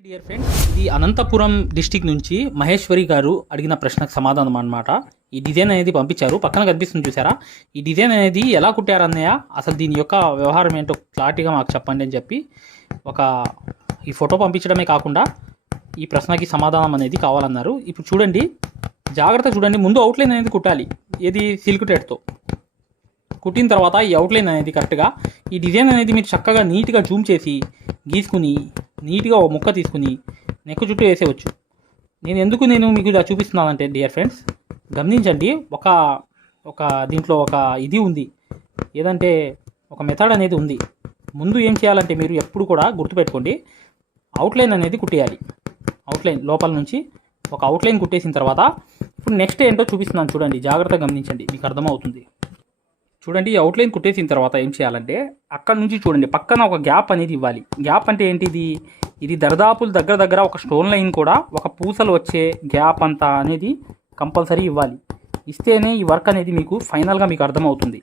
Dear friends ఇది Anantapuram district నుంచి మహేశ్వరి గారు అడిగిన ప్రశ్నకు సమాధానం అనమాట ఈ డిజైన్ అనేది పంపించారు. పక్కన కనిపిస్తుంది చూసారా? ఈ డిజైన్ అనేది ఎలా కుట్టారన్నయ్య అసలు దీని యొక్క వ్యవహారం ఏంటో క్లారిటీగా మాకు చెప్పండి అని చెప్పి ఒక ఈ ఫోటో పంపించడమే కాకుండా ఈ ప్రశ్నకి సమాధానం అనేది కావాలన్నారు. ఇప్పుడు చూడండి జాగ్రత్త చూడండి. ముందు అవుట్లైన్ అనేది కుట్టాలి. ఏది సిల్క్ టెడ్తో కుట్టిన తర్వాత ఈ అవుట్లైన్ అనేది కరెక్ట్గా ఈ డిజైన్ అనేది మీరు చక్కగా నీట్గా జూమ్ చేసి గీసుకుని నీట్గా ఒక ముక్క తీసుకుని నెక్ చుట్టూ వేసేవచ్చు నేను ఎందుకు నేను మీకు ఇలా చూపిస్తున్నానంటే డియర్ ఫ్రెండ్స్ గమనించండి ఒక ఒక దీంట్లో ఒక ఇది ఉంది. ఏదంటే ఒక మెథడ్ అనేది ఉంది. ముందు ఏం చేయాలంటే మీరు ఎప్పుడు కూడా గుర్తుపెట్టుకోండి అవుట్లైన్ అనేది కుట్టేయాలి. అవుట్లైన్ లోపల నుంచి ఒక అవుట్లైన్ కుట్టేసిన తర్వాత ఇప్పుడు నెక్స్ట్ ఏంటో చూపిస్తున్నాను చూడండి జాగ్రత్తగా గమనించండి మీకు అర్థమవుతుంది. చూడండి ఈ అవుట్లైన్ కుట్టేసిన తర్వాత ఏం చేయాలంటే అక్కడ నుంచి చూడండి పక్కన ఒక గ్యాప్ అనేది ఇవ్వాలి. గ్యాప్ అంటే ఏంటిది? ఇది దరదాపులు దగ్గర దగ్గర ఒక స్టోన్ లైన్ కూడా ఒక పూసలు వచ్చే గ్యాప్ అంతా అనేది కంపల్సరీ ఇవ్వాలి. ఇస్తేనే ఈ వర్క్ అనేది మీకు ఫైనల్గా మీకు అర్థమవుతుంది.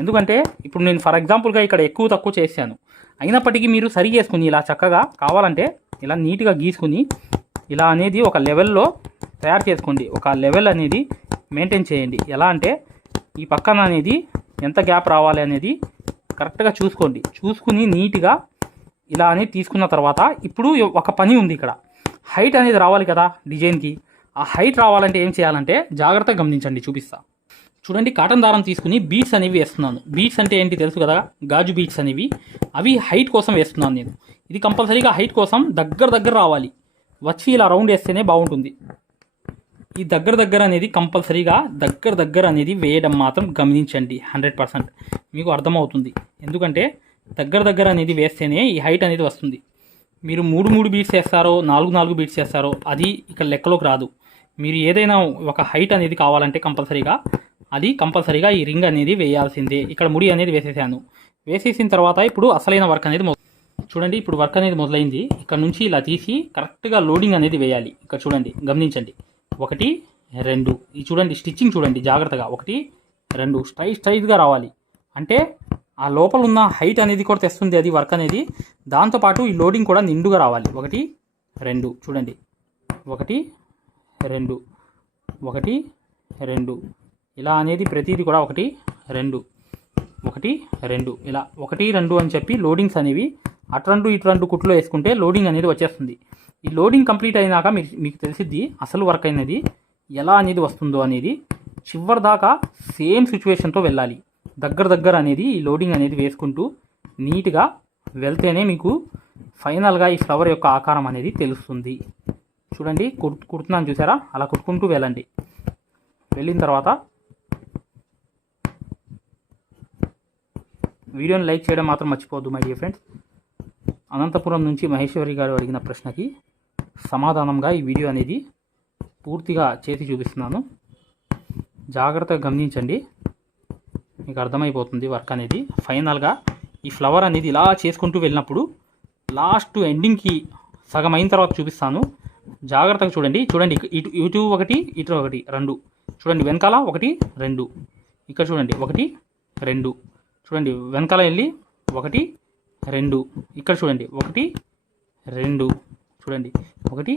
ఎందుకంటే ఇప్పుడు నేను ఫర్ ఎగ్జాంపుల్గా ఇక్కడ ఎక్కువ తక్కువ చేశాను. అయినప్పటికీ మీరు సరి చేసుకుని ఇలా చక్కగా కావాలంటే ఇలా నీట్గా గీసుకుని ఇలా అనేది ఒక లెవెల్లో తయారు చేసుకోండి. ఒక లెవెల్ అనేది మెయింటైన్ చేయండి. ఎలా అంటే ఈ పక్కన అనేది ఎంత గ్యాప్ రావాలి అనేది కరెక్ట్గా చూసుకోండి. చూసుకుని నీట్గా ఇలా అని తీసుకున్న తర్వాత ఇప్పుడు ఒక పని ఉంది ఇక్కడ. హైట్ అనేది రావాలి కదా డిజైన్కి. ఆ హైట్ రావాలంటే ఏం చేయాలంటే జాగ్రత్తగా గమనించండి చూపిస్తా. చూడండి కాటన్ దారం తీసుకుని బీట్స్ అనేవి వేస్తున్నాను. బీట్స్ అంటే ఏంటి తెలుసు కదా? గాజు బీట్స్ అనేవి. అవి హైట్ కోసం వేస్తున్నాను నేను. ఇది కంపల్సరీగా హైట్ కోసం దగ్గర దగ్గర రావాలి. వచ్చి ఇలా రౌండ్ వేస్తేనే బాగుంటుంది. ఈ దగ్గర దగ్గర అనేది కంపల్సరీగా దగ్గర దగ్గర అనేది వేయడం మాత్రం గమనించండి హండ్రెడ్ పర్సెంట్. మీకు అర్థమవుతుంది. ఎందుకంటే దగ్గర దగ్గర అనేది వేస్తేనే ఈ హైట్ అనేది వస్తుంది. మీరు మూడు మూడు బీట్స్ వేస్తారో నాలుగు నాలుగు బీట్స్ వేస్తారో అది ఇక్కడ లెక్కలోకి రాదు. మీరు ఏదైనా ఒక హైట్ అనేది కావాలంటే కంపల్సరీగా అది కంపల్సరీగా ఈ రింగ్ అనేది వేయాల్సిందే. ఇక్కడ ముడి అనేది వేసేసాను. వేసేసిన తర్వాత ఇప్పుడు అసలైన వర్క్ అనేది చూడండి ఇప్పుడు వర్క్ అనేది మొదలైంది. ఇక్కడ నుంచి ఇలా తీసి కరెక్ట్గా లోడింగ్ అనేది వేయాలి. ఇక్కడ చూడండి గమనించండి. ఒకటి రెండు. ఇది చూడండి స్టిచ్చింగ్ చూడండి జాగ్రత్తగా. ఒకటి రెండు. స్ట్రైట్ స్ట్రైట్గా రావాలి. అంటే ఆ లోపల ఉన్న హైట్ అనేది కూడా తెస్తుంది అది వర్క్ అనేది. దాంతోపాటు ఈ లోడింగ్ కూడా నిండుగా రావాలి. ఒకటి రెండు. చూడండి. ఒకటి రెండు. ఒకటి రెండు. ఇలా అనేది ప్రతిదీ కూడా ఒకటి రెండు. ఒకటి రెండు. ఇలా ఒకటి రెండు అని చెప్పి లోడింగ్స్ అనేవి అటు రెండు ఇటు రెండు కుట్లో వేసుకుంటే లోడింగ్ అనేది వచ్చేస్తుంది. ఈ లోడింగ్ కంప్లీట్ అయినాక మీకు మీకు తెలిసిద్ది అసలు వర్క్ అయినది ఎలా అనేది వస్తుందో అనేది చివరి దాకా సేమ్ సిచ్యువేషన్తో వెళ్ళాలి. దగ్గర దగ్గర అనేది ఈ లోడింగ్ అనేది వేసుకుంటూ నీట్గా వెళ్తేనే మీకు ఫైనల్గా ఈ ఫ్లవర్ యొక్క ఆకారం అనేది తెలుస్తుంది. చూడండి కుట్ కుడుతున్నాను చూసారా? అలా కుట్టుకుంటూ వెళ్ళండి. వెళ్ళిన తర్వాత వీడియోని లైక్ చేయడం మాత్రం మర్చిపోవద్దు మై డియర్ ఫ్రెండ్స్. అనంతపురం నుంచి మహేశ్వరి గారు అడిగిన ప్రశ్నకి సమాధానంగా ఈ వీడియో అనేది పూర్తిగా చేసి చూపిస్తున్నాను. జాగ్రత్తగా గమనించండి. మీకు అర్థమైపోతుంది వర్క్ అనేది. ఫైనల్గా ఈ ఫ్లవర్ అనేది ఇలా చేసుకుంటూ వెళ్ళినప్పుడు లాస్ట్ ఎండింగ్కి సగం అయిన తర్వాత చూపిస్తాను. జాగ్రత్తగా చూడండి. చూడండి ఇటు ఇటు ఒకటి ఇటు ఒకటి రెండు. చూడండి వెనకాల ఒకటి రెండు. ఇక్కడ చూడండి ఒకటి రెండు. చూడండి వెనకాల వెళ్ళి ఒకటి రెండు. ఇక్కడ చూడండి ఒకటి రెండు. చూడండి. ఒకటి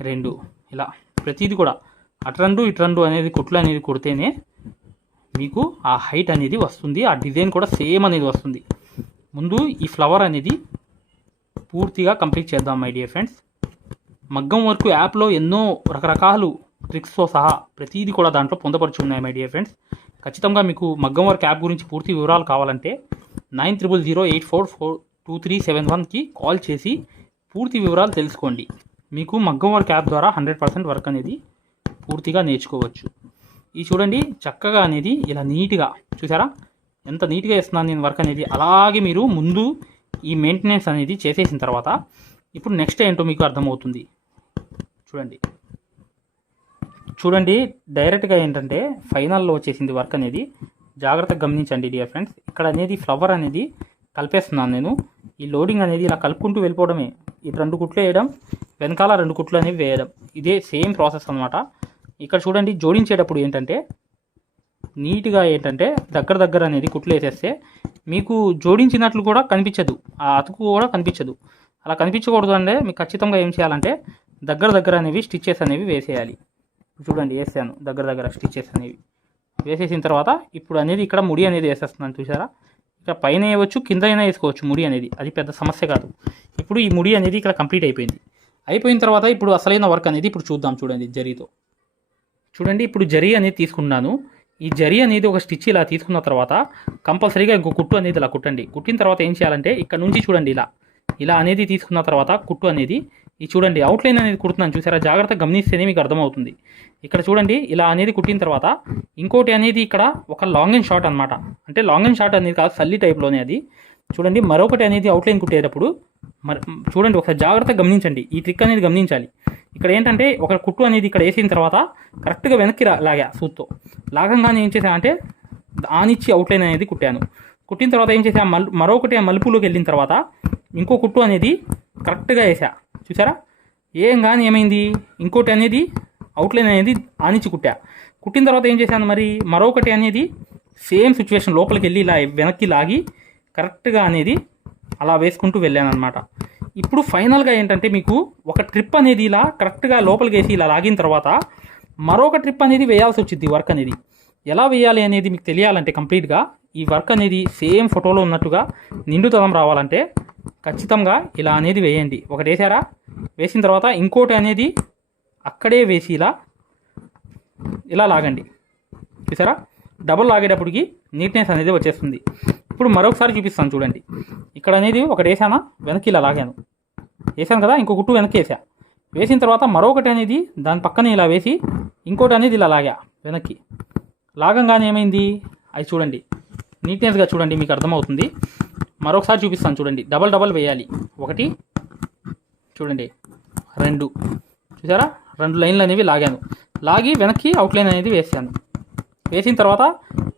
రెండు. ఇలా. ప్రతిదీ కూడా. అటు రెండు అనేది కుట్లు అనేది కుడితేనే మీకు ఆ హైట్ అనేది వస్తుంది. ఆ డిజైన్ కూడా సేమ్ అనేది వస్తుంది. ముందు ఈ ఫ్లవర్ అనేది పూర్తిగా కంప్లీట్ చేద్దాం మై డియర్ ఫ్రెండ్స్ మగ్గం వర్క్ యాప్లో ఎన్నో రకరకాలు ట్రిక్స్తో సహా ప్రతిదీ కూడా దాంట్లో పొందపరిచి ఉన్నాయి మై డియర్ ఫ్రెండ్స్ ఖచ్చితంగా మీకు మగ్గం వర్క్ యాప్ గురించి పూర్తి వివరాలు కావాలంటే nine triple zero eight four four two three seven వన్కి కాల్ చేసి పూర్తి వివరాలు తెలుసుకోండి. మీకు మగ్గం వర్క్ యాప్ ద్వారా హండ్రెడ్ పర్సెంట్ వర్క్ అనేది పూర్తిగా నేర్చుకోవచ్చు. ఈ చూడండి చక్కగా అనేది ఇలా నీట్గా చూసారా? ఎంత నీట్గా ఇస్తున్నాను నేను వర్క్ అనేది. అలాగే మీరు ముందు ఈ మెయింటెనెన్స్ అనేది చేసేసిన తర్వాత ఇప్పుడు నెక్స్ట్ ఏంటో మీకు అర్థమవుతుంది. చూడండి. చూడండి డైరెక్ట్గా ఏంటంటే ఫైనల్లో వచ్చేసింది వర్క్ అనేది. జాగ్రత్తగా గమనించండి డియర్ ఫ్రెండ్స్ ఇక్కడ అనేది ఫ్లవర్ అనేది కలిపేస్తున్నాను నేను. ఈ లోడింగ్ అనేది ఇలా కలుపుకుంటూ వెళ్ళిపోవడమే. ఈ రెండు కుట్లు వేయడం వెనకాల రెండు కుట్లు అనేవి వేయడం. ఇదే సేమ్ ప్రాసెస్ అనమాట ఇక్కడ చూడండి జోడించేటప్పుడు ఏంటంటే నీట్గా ఏంటంటే దగ్గర దగ్గర అనేది కుట్లు వేసేస్తే మీకు జోడించినట్లు కూడా కనిపించదు. ఆ అతుకు కూడా కనిపించదు. అలా కనిపించకూడదు అంటే మీకు ఖచ్చితంగా ఏం చేయాలంటే దగ్గర దగ్గర అనేవి స్టిచ్చెస్ అనేవి వేసేయాలి. చూడండి వేసాను దగ్గర దగ్గర స్టిచ్చెస్ అనేవి. వేసేసిన తర్వాత ఇప్పుడు అనేది ఇక్కడ ముడి అనేది వేసేస్తున్నాను చూసారా? ఇక్కడ పైన వేయవచ్చు కింద అయినా వేసుకోవచ్చు ముడి అనేది. అది పెద్ద సమస్య కాదు. ఇప్పుడు ఈ ముడి అనేది ఇక్కడ కంప్లీట్ అయిపోయింది. అయిపోయిన తర్వాత ఇప్పుడు అసలైన వర్క్ అనేది ఇప్పుడు చూద్దాం చూడండి జరీతో. చూడండి ఇప్పుడు జరీ అనేది తీసుకున్నాను ఈ జరీ అనేది ఒక స్టిచ్ ఇలా తీసుకున్న తర్వాత కంపల్సరీగా ఇంకో కుట్టు అనేది ఇలా కుట్టండి. కుట్టిన తర్వాత ఏం చేయాలంటే ఇక్కడ నుంచి చూడండి ఇలా. ఇలా అనేది తీసుకున్న తర్వాత కుట్టు అనేది ఈ చూడండి అవుట్లైన్ అనేది కుడుతున్నాను చూసారా? జాగ్రత్తగా గమనిస్తేనే మీకు అర్థమవుతుంది. ఇక్కడ చూడండి ఇలా అనేది కుట్టిన తర్వాత ఇంకోటి అనేది ఇక్కడ ఒక లాంగ్ అండ్ షార్ట్ అనమాట అంటే లాంగ్ అండ్ షార్ట్ అనేది కాదు సల్లి టైప్లోనే అది. చూడండి మరొకటి అనేది అవుట్లైన్ కుట్టేటప్పుడు మరి చూడండి ఒకసారి జాగ్రత్తగా గమనించండి. ఈ ట్రిక్ అనేది గమనించాలి. ఇక్కడ ఏంటంటే ఒక కుట్టు అనేది ఇక్కడ వేసిన తర్వాత కరెక్ట్గా వెనక్కి లాగా సూత్తో. లాగంగానే ఏం చేశానంటే అంటే ఆనిచ్చి అవుట్లైన్ అనేది కుట్టాను. కుట్టిన తర్వాత ఏం చేసా మల్ మరొకటి ఆ మలుపులోకి వెళ్ళిన తర్వాత ఇంకో కుట్టు అనేది కరెక్ట్గా వేసా చూసారా ఏం కానీ ఏమైంది? ఇంకోటి అనేది అవుట్లైన్ అనేది ఆనిచ్చి కుట్టా. కుట్టిన తర్వాత ఏం చేశాను మరి? మరొకటి అనేది సేమ్ సిచ్యువేషన్ లోపలికి వెళ్ళి ఇలా వెనక్కి లాగి కరెక్ట్గా అనేది అలా వేసుకుంటూ వెళ్ళాను అనమాట ఇప్పుడు ఫైనల్గా ఏంటంటే మీకు ఒక ట్రిప్ అనేది ఇలా కరెక్ట్గా లోపలికి వేసి ఇలా లాగిన తర్వాత మరొక ట్రిప్ అనేది వేయాల్సి వచ్చింది వర్క్ అనేది. ఎలా వేయాలి అనేది మీకు తెలియాలంటే కంప్లీట్గా ఈ వర్క్ అనేది సేమ్ ఫోటోలో ఉన్నట్టుగా నిండుతనం రావాలంటే ఖచ్చితంగా ఇలా అనేది వేయండి. ఒకటి వేసారా? వేసిన తర్వాత ఇంకోటి అనేది అక్కడే వేసి ఇలా ఇలా లాగండి. చూసారా? డబుల్ లాగేటప్పటికి నీట్నెస్ అనేది వచ్చేస్తుంది. ఇప్పుడు మరొకసారి చూపిస్తాను చూడండి. ఇక్కడ అనేది ఒకటి వేసానా? వెనక్కి ఇలా లాగాను. వేసాను కదా? ఇంకో గుట్టు వెనక్కి వేసా. వేసిన తర్వాత మరొకటి అనేది దాని పక్కనే ఇలా వేసి ఇంకోటి అనేది ఇలా లాగా వెనక్కి. లాగంగానే ఏమైంది? అది చూడండి. నీట్నెస్గా చూడండి మీకు అర్థమవుతుంది. మరొకసారి చూపిస్తాను చూడండి. డబల్ డబల్ వేయాలి. ఒకటి చూడండి. రెండు. చూసారా? రెండు లైన్లు అనేవి లాగాను. లాగి వెనక్కి అవుట్లైన్ అనేది వేసాను. వేసిన తర్వాత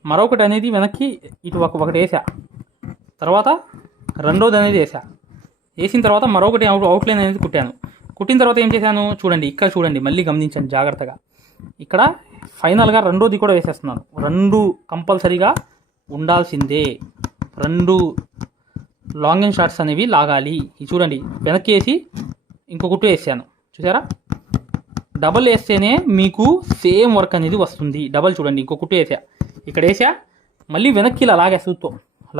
మరొకటి అనేది వెనక్కి ఇటు ఒక ఒకటి వేసా తర్వాత రెండోది అనేది వేసా వేసిన తర్వాత మరొకటి అవుట్ అవుట్లైన్ అనేది కుట్టాను. కుట్టిన తర్వాత ఏం చేశాను? చూడండి. ఇక్కడ చూడండి. మళ్ళీ గమనించండి జాగ్రత్తగా. ఇక్కడ ఫైనల్గా రెండోది కూడా వేసేస్తున్నాను. రెండు కంపల్సరీగా ఉండాల్సిందే. రెండు లాంగ్ అండ్ షార్ట్స్ అనేవి లాగాలి. ఇది చూడండి వెనక్కి వేసి ఇంకో కుట్టు వేసాను. చూసారా? డబల్ వేస్తేనే మీకు సేమ్ వర్క్ అనేది వస్తుంది. డబల్ చూడండి ఇంకో కుట్టు వేసా. ఇక్కడ వేసా మళ్ళీ వెనక్కి ఇలా లాగా సూత్తో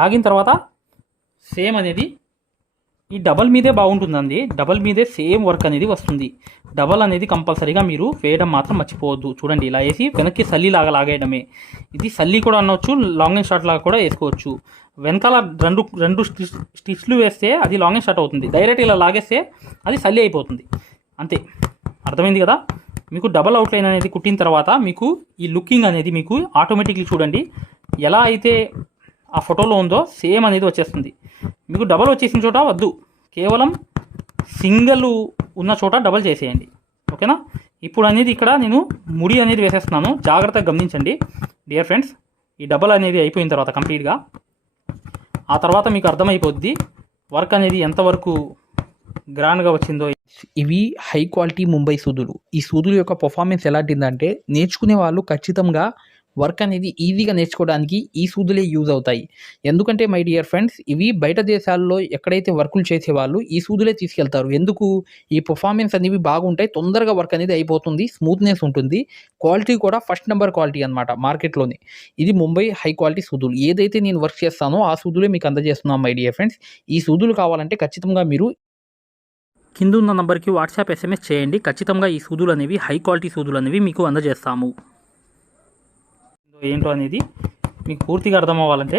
లాగిన తర్వాత సేమ్ అనేది ఈ డబల్ మీదే బాగుంటుందండి. డబల్ మీదే సేమ్ వర్క్ అనేది వస్తుంది. డబల్ అనేది కంపల్సరీగా మీరు వేయడం మాత్రం మర్చిపోవద్దు. చూడండి ఇలా వేసి వెనక్కి సల్లి లాగా లాగేయడమే. ఇది సల్లి కూడా అనవచ్చు లాంగ్ అండ్ షార్ట్ లాగా కూడా వేసుకోవచ్చు. వెనకాల రెండు రెండు స్టిచ్ స్టిచ్లు వేస్తే అది లాంగ్ అండ్ షార్ట్ అవుతుంది. డైరెక్ట్ ఇలా లాగేస్తే అది సల్లి అయిపోతుంది. అంతే. అర్థమైంది కదా? మీకు డబల్ అవుట్లైన్ అనేది కుట్టిన తర్వాత మీకు ఈ లుకింగ్ అనేది మీకు ఆటోమేటిక్లీ చూడండి ఎలా అయితే ఆ ఫోటోలో ఉందో సేమ్ అనేది వచ్చేస్తుంది. మీకు డబల్ వచ్చేసిన చోట వద్దు. కేవలం సింగిల్ ఉన్న చోట డబల్ చేసేయండి. ఓకేనా? ఇప్పుడు అనేది ఇక్కడ నేను ముడి అనేది వేసేస్తున్నాను. జాగ్రత్తగా గమనించండి. డియర్ ఫ్రెండ్స్ ఈ డబల్ అనేది అయిపోయిన తర్వాత కంప్లీట్గా ఆ తర్వాత మీకు అర్థమైపోద్ది వర్క్ అనేది ఎంతవరకు గ్రాండ్గా వచ్చిందో. ఇవి హై క్వాలిటీ ముంబై సూదులు. ఈ సూదుల యొక్క పర్ఫార్మెన్స్ ఎలాంటిదంటే నేర్చుకునే వాళ్ళు ఖచ్చితంగా వర్క్ అనేది ఈజీగా నేర్చుకోవడానికి ఈ సూదులే యూజ్ అవుతాయి. ఎందుకంటే మై డియర్ ఫ్రెండ్స్ ఇవి బయట దేశాల్లో ఎక్కడైతే వర్కులు చేసేవాళ్ళు ఈ సూదులే తీసుకెళ్తారు. ఎందుకు? ఈ పర్ఫార్మెన్స్ అనేవి బాగుంటాయి తొందరగా వర్క్ అనేది అయిపోతుంది స్మూత్నెస్ ఉంటుంది. క్వాలిటీ కూడా ఫస్ట్ నెంబర్ క్వాలిటీ అనమాట మార్కెట్లోనే. ఇది ముంబై హై క్వాలిటీ సూదులు. ఏదైతే నేను వర్క్ చేస్తానో ఆ సూదులే మీకు అందజేస్తున్నాను మై డియర్ ఫ్రెండ్స్. ఈ సూదులు కావాలంటే ఖచ్చితంగా మీరు కింద ఉన్న నంబర్కి వాట్సాప్ ఎస్ఎంఎస్ చేయండి. ఖచ్చితంగా ఈ సూదులు అనేవి హై క్వాలిటీ సూదులు అనేవి మీకు అందజేస్తాము. ఏంటో అనేది మీకు పూర్తిగా అర్థం అవ్వాలంటే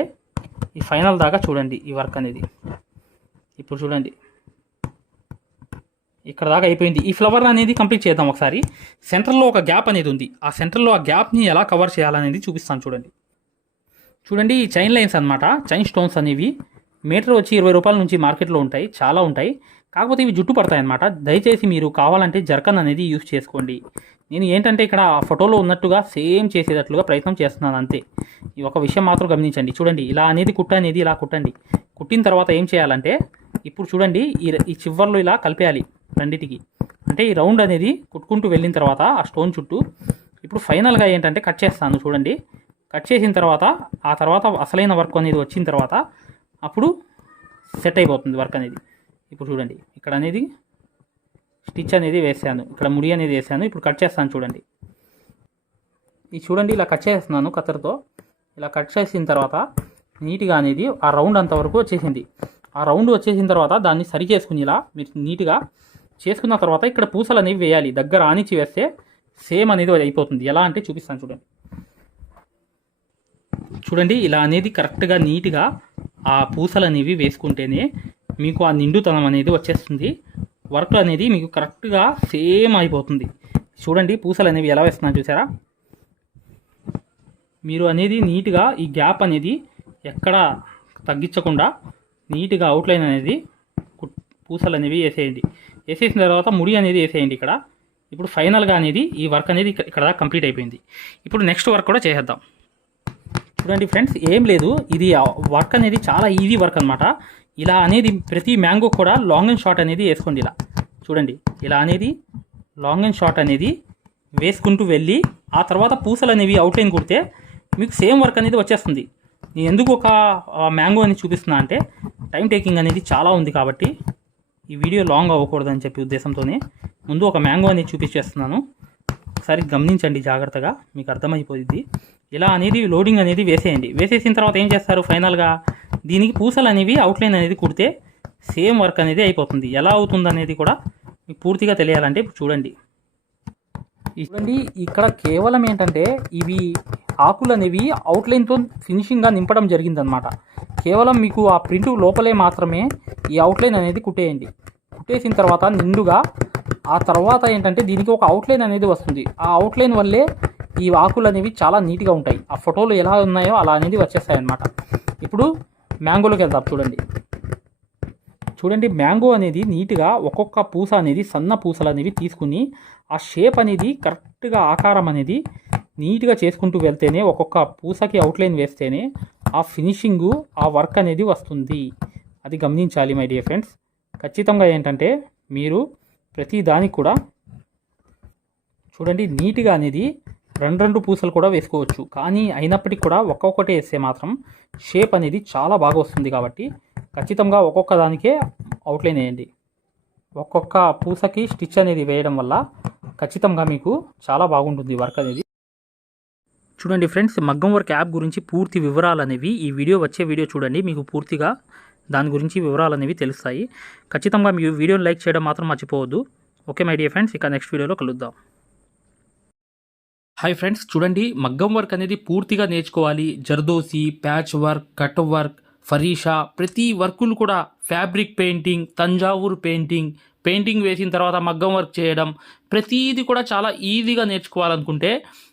ఈ ఫైనల్ దాకా చూడండి ఈ వర్క్ అనేది. ఇప్పుడు చూడండి. ఇక్కడ దాకా అయిపోయింది. ఈ ఫ్లవర్ అనేది కంప్లీట్ చేద్దాం ఒకసారి. సెంటర్లో ఒక గ్యాప్ అనేది ఉంది. ఆ సెంటర్లో ఆ గ్యాప్ని ఎలా కవర్ చేయాలనేది చూపిస్తాను చూడండి. చూడండి ఈ చైన్ లైన్స్ అనమాట చైన్ స్టోన్స్ అనేవి మీటర్ వచ్చి ఇరవై రూపాయల నుంచి మార్కెట్లో ఉంటాయి చాలా ఉంటాయి. కాకపోతే ఇవి జుట్టు పడతాయి అన్నమాట దయచేసి మీరు కావాలంటే జర్కన్ అనేది యూస్ చేసుకోండి. నేను ఏంటంటే ఇక్కడ ఆ ఫోటోలో ఉన్నట్టుగా సేమ్ చేసేటట్లుగా ప్రయత్నం చేస్తున్నాను అంతే. ఈ ఒక విషయం మాత్రం గమనించండి. చూడండి ఇలా అనేది కుట్ట అనేది ఇలా కుట్టండి. కుట్టిన తర్వాత ఏం చేయాలంటే ఇప్పుడు చూడండి ఈ ఈ చివర్లో ఇలా కలిపేయాలి రెండిటికి. అంటే ఈ రౌండ్ అనేది కుట్టుకుంటూ వెళ్ళిన తర్వాత ఆ స్టోన్ చుట్టూ ఇప్పుడు ఫైనల్గా ఏంటంటే కట్ చేస్తాను చూడండి. కట్ చేసిన తర్వాత ఆ తర్వాత అసలైన వర్క్ అనేది వచ్చిన తర్వాత అప్పుడు సెట్ అయిపోతుంది వర్క్ అనేది. ఇప్పుడు చూడండి ఇక్కడ అనేది స్టిచ్ అనేది వేసాను ఇక్కడ ముడి అనేది వేసాను ఇప్పుడు కట్ చేస్తాను చూడండి. ఇది చూడండి ఇలా కట్ చేస్తున్నాను కత్తెరతో. ఇలా కట్ చేసిన తర్వాత నీట్గా అనేది ఆ రౌండ్ అంతవరకు వచ్చేసింది. ఆ రౌండ్ వచ్చేసిన తర్వాత దాన్ని సరి చేసుకుని ఇలా మీరు నీట్గా చేసుకున్న తర్వాత ఇక్కడ పూసలు అనేవి వేయాలి. దగ్గర ఆనిచ్చి వేస్తే సేమ్ అనేది అయిపోతుంది. ఎలా అంటే చూపిస్తాను చూడండి. చూడండి ఇలా అనేది కరెక్ట్గా నీట్గా ఆ పూసలు అనేవి వేసుకుంటేనే మీకు ఆ నిండుతనం అనేది వచ్చేస్తుంది. వర్క్ అనేది మీకు కరెక్ట్గా సేమ్ అయిపోతుంది. చూడండి పూసలు అనేవి ఎలా వేస్తున్నాను చూసారా? మీరు అనేది నీట్గా ఈ గ్యాప్ అనేది ఎక్కడ తగ్గించకుండా నీట్గా అవుట్లైన్ అనేది పూసలు అనేవి వేసేయండి. వేసేసిన తర్వాత ముడి అనేది వేసేయండి ఇక్కడ. ఇప్పుడు ఫైనల్గా అనేది ఈ వర్క్ అనేది ఇక్కడ కంప్లీట్ అయిపోయింది. ఇప్పుడు నెక్స్ట్ వర్క్ కూడా చేసేద్దాం. చూడండి ఫ్రెండ్స్ ఏం లేదు. ఇది వర్క్ అనేది చాలా ఈజీ వర్క్ అనమాట ఇలా అనేది ప్రతి మ్యాంగో కూడా లాంగ్ అండ్ షార్ట్ అనేది వేసుకోండి ఇలా. చూడండి ఇలా అనేది లాంగ్ అండ్ షార్ట్ అనేది వేసుకుంటూ వెళ్ళి ఆ తర్వాత పూసలు అనేవి అవుట్లైన్ కుడితే మీకు సేమ్ వర్క్ అనేది వచ్చేస్తుంది. నేను ఎందుకు ఒక మ్యాంగో అని చూపిస్తున్నా అంటే టైం టేకింగ్ అనేది చాలా ఉంది కాబట్టి ఈ వీడియో లాంగ్ అవ్వకూడదని చెప్పి ఉద్దేశంతోనే ముందు ఒక మ్యాంగో అనేది చూపించేస్తున్నాను. ఒకసారి గమనించండి జాగ్రత్తగా మీకు అర్థమైపోయింది ఇలా అనేది లోడింగ్ అనేది వేసేయండి. వేసేసిన తర్వాత ఏం చేస్తారు? ఫైనల్గా దీనికి పూసలు అనేవి అవుట్లైన్ అనేది కుడితే సేమ్ వర్క్ అనేది అయిపోతుంది. ఎలా అవుతుంది అనేది కూడా మీకు పూర్తిగా తెలియాలంటే ఇప్పుడు చూడండి. చూడండి ఇక్కడ కేవలం ఏంటంటే ఇవి ఆకులు అనేవి అవుట్లైన్తో ఫినిషింగ్గా నింపడం జరిగిందనమాట కేవలం మీకు ఆ ప్రింట్ లోపలే మాత్రమే ఈ అవుట్లైన్ అనేది కుట్టేయండి. కుట్టేసిన తర్వాత నిండుగా ఆ తర్వాత ఏంటంటే దీనికి ఒక అవుట్లైన్ అనేది వస్తుంది. ఆ అవుట్లైన్ వల్లే ఈ ఆకులు అనేవి చాలా నీట్గా ఉంటాయి. ఆ ఫోటోలు ఎలా ఉన్నాయో అలా అనేది వచ్చేస్తాయి అన్నమాట ఇప్పుడు మ్యాంగోలోకి వెళ్తాం చూడండి. చూడండి మ్యాంగో అనేది నీట్గా ఒక్కొక్క పూస అనేది సన్న పూసలు అనేవి తీసుకుని ఆ షేప్ అనేది కరెక్ట్గా ఆకారం అనేది నీట్గా చేసుకుంటూ వెళ్తేనే ఒక్కొక్క పూసకి అవుట్లైన్ వేస్తేనే ఆ ఫినిషింగు ఆ వర్క్ అనేది వస్తుంది. అది గమనించాలి మై డియర్ ఫ్రెండ్స్. ఖచ్చితంగా ఏంటంటే మీరు ప్రతి దానికి కూడా చూడండి నీట్గా అనేది రెండు రెండు పూసలు కూడా వేసుకోవచ్చు. కానీ అయినప్పటికీ కూడా ఒక్కొక్కటి వేస్తే మాత్రం షేప్ అనేది చాలా బాగా వస్తుంది కాబట్టి ఖచ్చితంగా ఒక్కొక్క దానికే అవుట్లైన్ వేయండి. ఒక్కొక్క పూసకి స్టిచ్ అనేది వేయడం వల్ల ఖచ్చితంగా మీకు చాలా బాగుంటుంది వర్క్ అనేది. చూడండి ఫ్రెండ్స్ మగ్గం వర్క్ యాప్ గురించి పూర్తి వివరాలు అనేవి ఈ వీడియో వచ్చే వీడియో చూడండి. మీకు పూర్తిగా దాని గురించి వివరాలు అనేవి తెలుస్తాయి. ఖచ్చితంగా మీ వీడియోని లైక్ చేయడం మాత్రం మర్చిపోవద్దు. ఓకే మై డియర్ ఫ్రెండ్స్ ఇక నెక్స్ట్ వీడియోలో కలుద్దాం. హాయ్ ఫ్రెండ్స్ చూడండి మగ్గం వర్క్ అనేది పూర్తిగా నేర్చుకోవాలి. Zardozi patch work cut work ఫరీషా ప్రతి వర్కులు కూడా fabric painting Thanjavur painting painting వేసిన తర్వాత మగ్గం వర్క్ చేయడం ప్రతిదీ కూడా చాలా ఈజీగా నేర్చుకోవాలనుకుంటే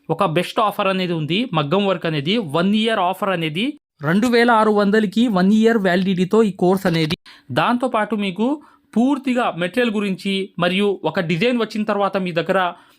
ఒక బెస్ట్ ఆఫర్ అనేది ఉంది. మగ్గం వర్క్ అనేది వన్ ఇయర్ ఆఫర్ అనేది రెండు వేల ఆరు వందలకి వన్ ఇయర్ వ్యాలిడిటీతో ఈ కోర్స్ అనేది. దాంతోపాటు మీకు పూర్తిగా మెటీరియల్ గురించి మరియు ఒక డిజైన్ వచ్చిన తర్వాత మీ దగ్గర